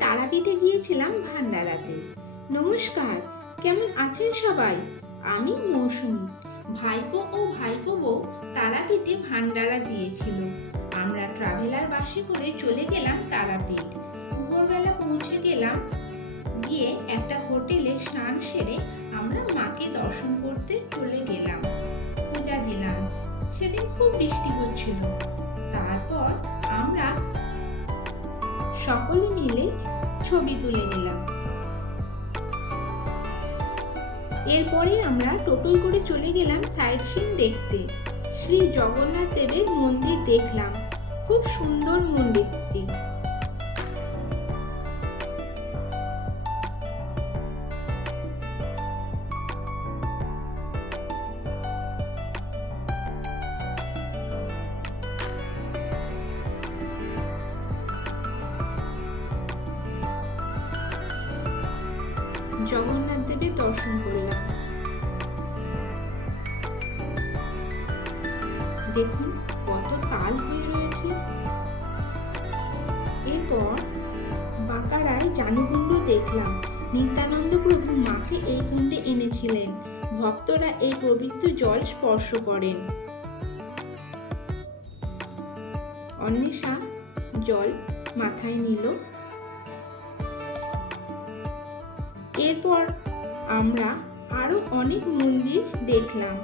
তারাপীঠে গিয়েছিলাম ভান্ডারাতে। নমস্কার, কেমন আছেন সবাই? আমি মৌসুমী। ভাইপো ও ভাইপো বউ তারাপীঠে ভান্ডারা দিয়েছিল। আমরা ট্রাভেলার বাসে করে চলে গেলাম তারাপীঠ। ভোরবেলা পৌঁছে গেলাম। গিয়ে একটা হোটেলে স্নান সেরে আমরা মাকে দর্শন করতে চলে গেলাম। পূজা দিলাম। সেদিন খুব বৃষ্টি হচ্ছিল। তারপর আমরা সকলে মিলে ছবি তুলে নিলাম। এরপরে আমরা টোটোয় করে চলে গেলাম সাইট সিন দেখতে। শ্রী জগন্নাথ দেবের মন্দির দেখলাম। খুব সুন্দর মন্দিরটি। জগন্নাথ দেবের দর্শন করলাম। দেখুন কত তাল হয়ে রয়েছে। এরপর বাঁকারায় জানুকুণ্ড দেখলাম। নিত্যানন্দ প্রভু মাকে এই কুণ্ডে এনেছিলেন। ভক্তরা এই পবিত্র জল স্পর্শ করেন। অন্বেষা জল মাথায় নিল। এরপর আমরা আরো অনেক মন্দির দেখলাম।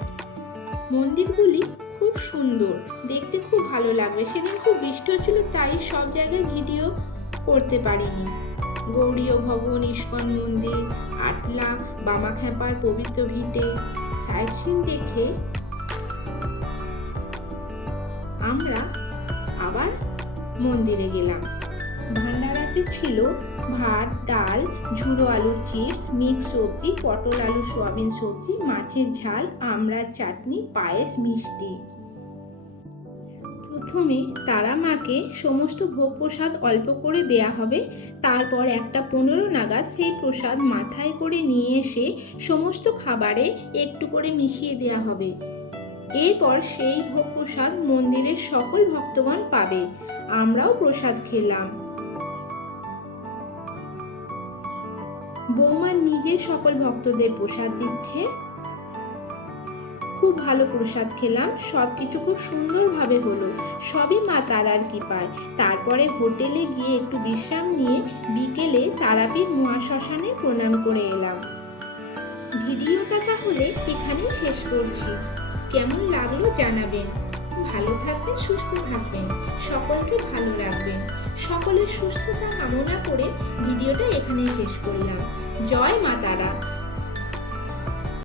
মন্দিরগুলি খুব সুন্দর, দেখতে খুব ভালো লাগবে। সেদিন খুব বৃষ্টি হচ্ছিল, তাই সব জায়গায় ভিডিও করতে পারিনি। গৌড়ীয় ভবন, ইস্কন মন্দির, আটলা, বামাখ্যাপার পবিত্র ভিটে সাইট সিন দেখে আমরা আবার মন্দিরে গেলাম। ভান্ডারাতে ছিল ভাত, ডাল, ঝুড়ো আলুর চিপস, মিক্স সবজি, পটল আলু সোয়াবিন সবজি, মাছের ঝাল, আমড়ার চাটনি, পায়েস, মিষ্টি। প্রথমে তারা মাকে সমস্ত ভোগ প্রসাদ অল্প করে দেয়া হবে। তারপর 1:15 নাগাদ সেই প্রসাদ মাথায় করে নিয়ে এসে সমস্ত খাবারে একটু করে মিশিয়ে দেয়া হবে। এরপর সেই ভোগ প্রসাদ মন্দিরের সকল ভক্তগণ পাবে। আমরাও প্রসাদ খেলাম। বৌমা নিজে সকল ভক্তদের প্রসাদ দিচ্ছে। খুব ভালো প্রসাদ খেলাম। সবকিছু খুব সুন্দরভাবে হলো। সবই মা তারার কৃপায়। তারপরে হোটেলে গিয়ে একটু বিশ্রাম নিয়ে বিকেলে তারাপীঠ মহাশ্মশানে প্রণাম করে এলাম। ভিডিওটা তাহলে এখানেই শেষ করছি। কেমন লাগলো জানাবেন। ভালো থাকবেন, সুস্থ থাকবেন, সকলকে ভালো রাখবেন। সকলের সুস্থতা কামনা করে ভিডিওটা এখানেই শেষ করলাম। জয় মা তারা।